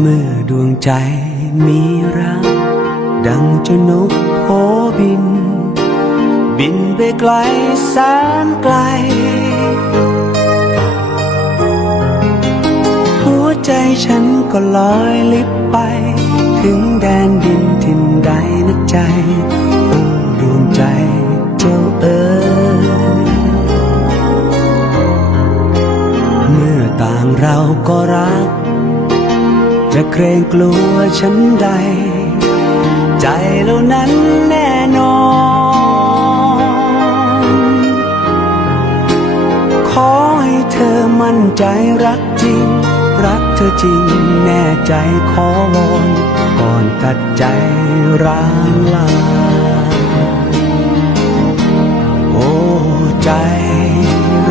เมื่อดวงใจมีรัก ดังจ้านกโผบิน บินไปไกลแสนไกล หัวใจฉันก็ลอยลิบไป ถึงแดนดินทินใดนักใจ โอ้ดวงใจเจ้าเอ๋ยเมื่อต่างเราก็รัก จะเกรงกลัวฉันใด ใจเรานั้นแน่นอน ขอให้เธอมั่นใจรักจริง รักเธอจริงแน่ใจขอวอนก่อนตัดใจร้างลา โอ้ใจ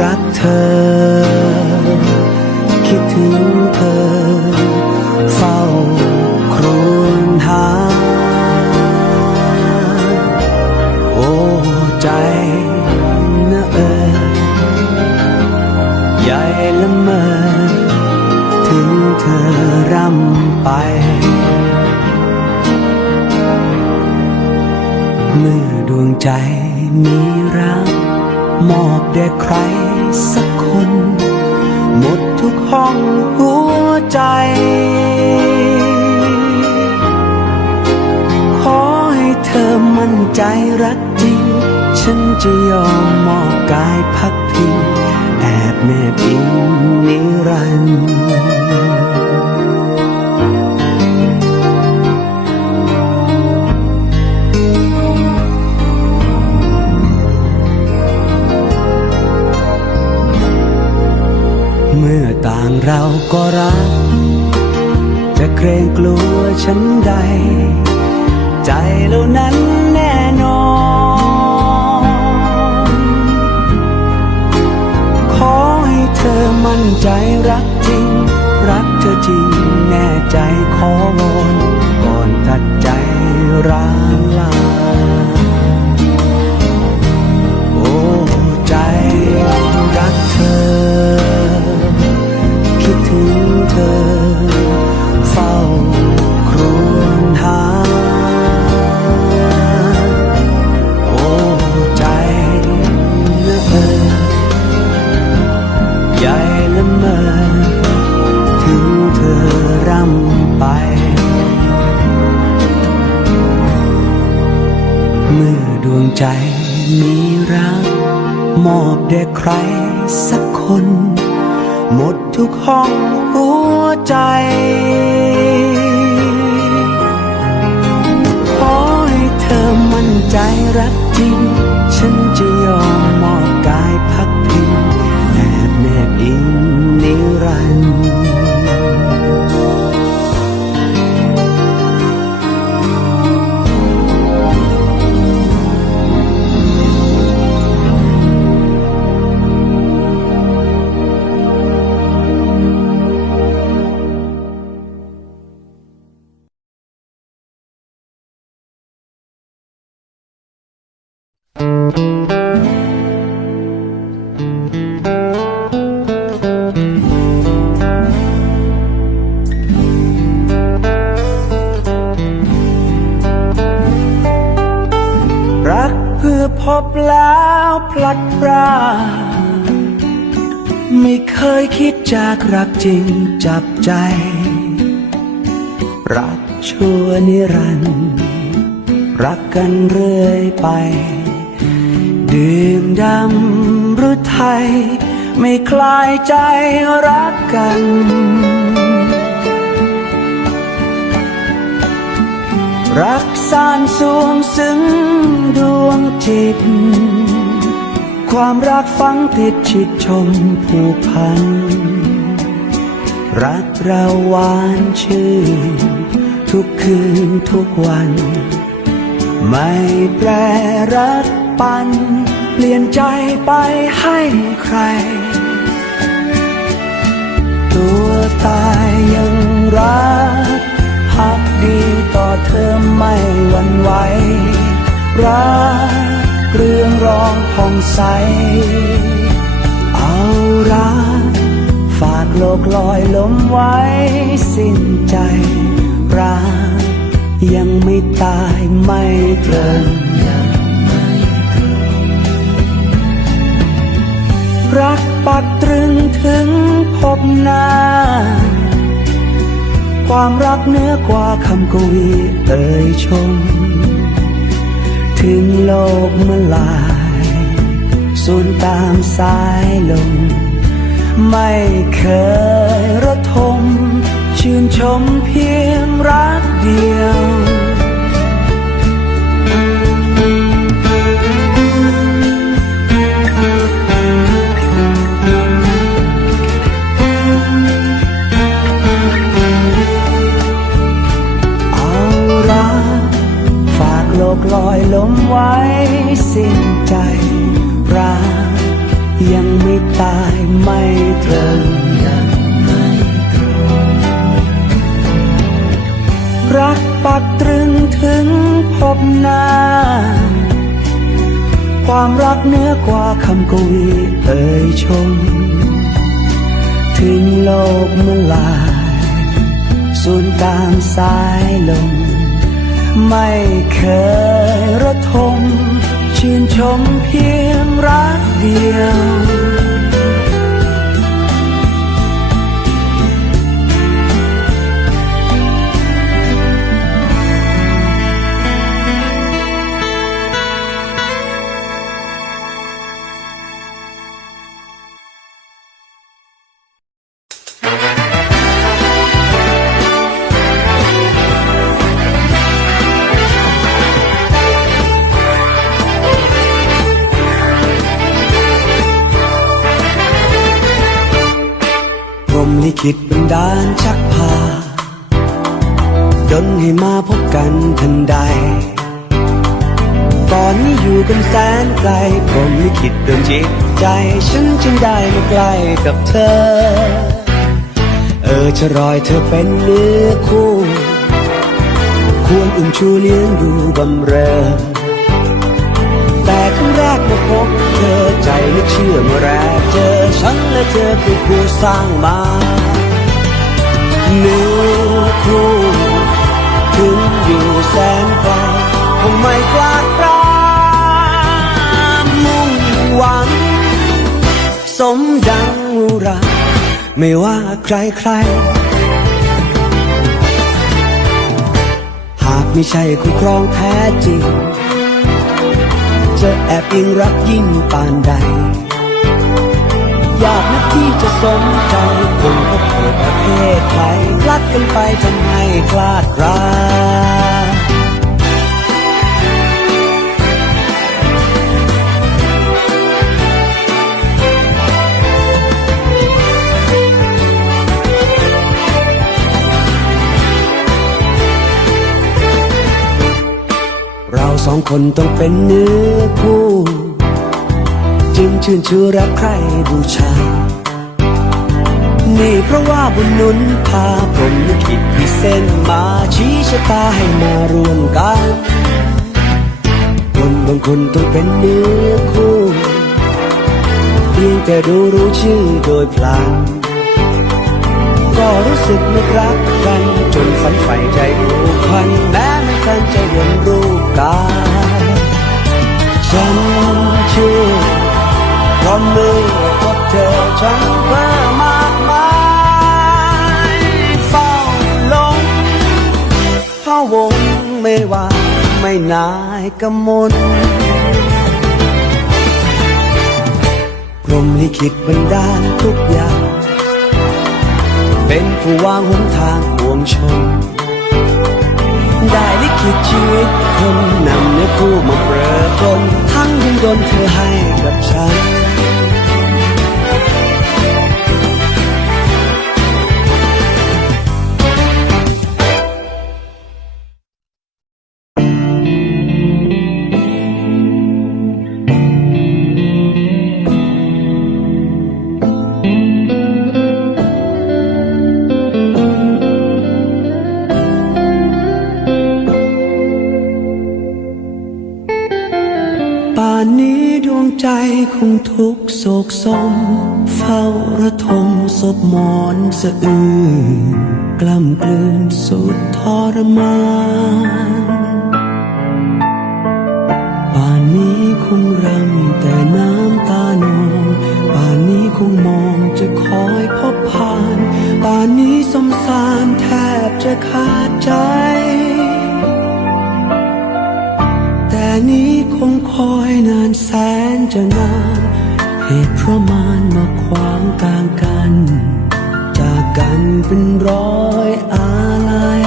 รักเธอ ไป เมื่อดวงใจมีรัก มอบแด่ใครสักคน หมดทุกห้องหัวใจ ขอให้เธอมั่นใจรักจริง ฉันจะยอมมอบกายพักพิงแอบแนบอิงนิรันดร์ ก็รัก จะเกรงกลัวฉันใด ใจเรานั้น ด บแล้วพลัดพรากไม่เคยคิดจากรักจริงจับใจ รักชั่วนิรันดร์รักกันเรื่อยไป ดื่มดำรือไทย ไม่คลายใจรักกัน รักสานสวงซึ้งดวงจิต ความรักฝังติดชิดชมผูกพัน รักเราหวานชื่น ทุกคืนทุกวัน ไม่แปรรักปัน เปลี่ยนใจไปให้ใคร ใส เอารักฝากโลกลอยล้มไว้สิ้นใจรักยังไม่ตายไม่เตรึงรักปักตรึงถึงพบหน้า ความรักเหนื้อกว่าคำกวีเอ่ยชม ถึงโลกเมื่อลาย สูญตามสายลม ไม่เคยระทม ชื่นชมเพียงรักเดียว รักปักตรึงถึงพบหน้า ความรักเหนื้อกว่าคำกวีเอ่ยชม ถึงโลกเมื่อลายสูญตามสายลม ไม่เคยระทม ชื่นชมเพียงรักเดียว มลิขิตบันดาลชักพาดนให้มาพบกันทันใดก่อนนี้อยู่กันแสนไกลพรมลิขิตเดินจิตใจ ฉันจึงได้มาใกล้กับเธอ เออจะรอยเธอเป็นเนื้อคู่ ควรอุ้มชูเลี้ยงดูบำเรอ ใจไม่เชื่อเมื่อแรกเจอฉันและเธอคือผู้สร้างมาเนื้อคู่ถึงอยู่แสนไกลคงไม่กลาดปรามุ่งหวัง สมดังอุราไม่ว่าใครใครหากไม่ใช่คู่ครองแท้จริง จะแอบอิงรักยิ่งปานใด อยากนักที่จะสมใจคนก็เกิดประเทศไทยรักกันไปทำให้คลาดคลา สองคนต้องเป็นเนื้อคู่จึงชื่นชูรักใครบูชา นี่เพราะว่าบุญนุนพาผมลิขิตที่เส้นมาชี้ชะตาให้มารวมกัน คนบางคนต้องเป็นเนื้อคู่เพียงแต่ดูรู้ชื่อโดยพลันก็รู้สึกนึกรักกัน จนฝันใฝ่ใจผูกพันแม้ไม่ทันจะเห็นรูป กาย ฉันเชื่อเพราะเมื่อพบเธอฉันเพิ่มมากมายเฝ้าลงเข้าวงไม่ว่าไม่นายกมลพรหมลิขิตบันดาลทุกอย่าง เป็นผู้วางหนทางห่วงชน ได้ลิขิตชีวิตคนนำเนื้อคู่มาเปรอปรนทั้งยังดนเธอให้กับฉัน ระทมศพหมอนสะอื้นกล้ำกลืนสุดทรมานป่านนี้คงรำแต่น้ำตานองป่านนี้คงมองจะคอยพบผ่านป่านนี้สมสารแทบจะขาดใจ แต่นี้คงคอยนานแสนจะนาน เหตุเพราะมานมาขวางกลางกัน จากกันเป็นร้อยอาลัย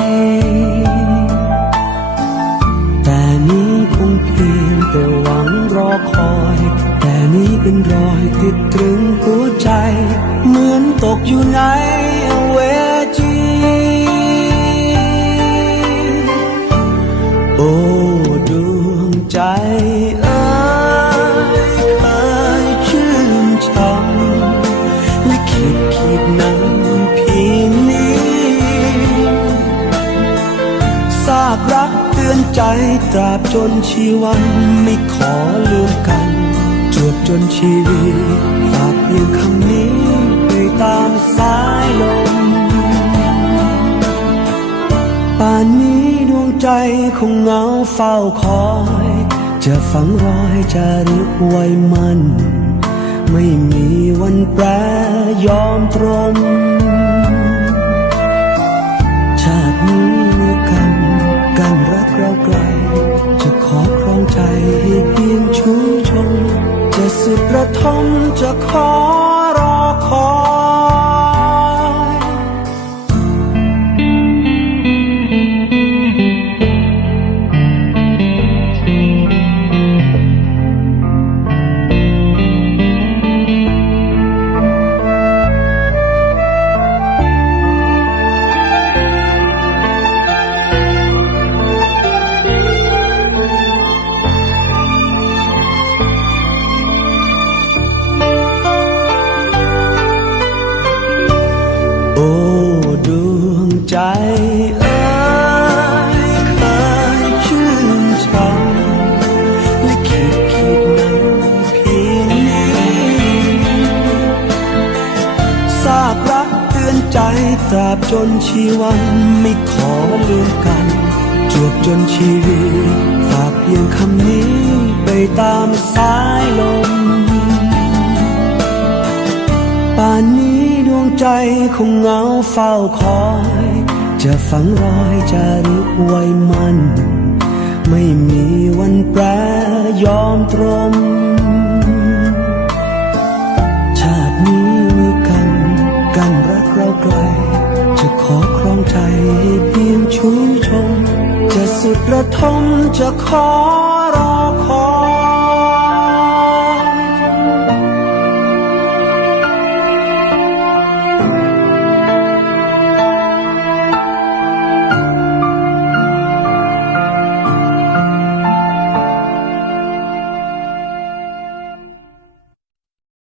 แต่นี้คงเพียงแต่หวังรอคอย แต่นี้เป็นรอยติดตรึงหัวใจ เหมือนตกอยู่ในเวจีโอ้ ใจตราบจนชีวันไม่ขอลืมกันจวบจนชีวิตฝากเพียงคำนี้ไปตามสายลม ป่านนี้ดวงใจคงเหงาเฝ้าคอย จะฝังรอยจะรึกไว้มัน ไม่มีวันแปรยอมตรมชาตินี้กรรมกันรัก เราไกล จะขอครองใจให้เพียงชุ่มชมจะสุดระทมจะขอ ชีวันไม่ขอลืมกัน จวบจนชีวิตฝากเพียงคำนี้ไปตามสายลม ป่านนี้ดวงใจคงเหงาเฝ้าคอย จะฝังรอยจะรึกไว้มัน ไม่มีวันแปรยอมตรม ชูชม จะสุดระทมจะขอ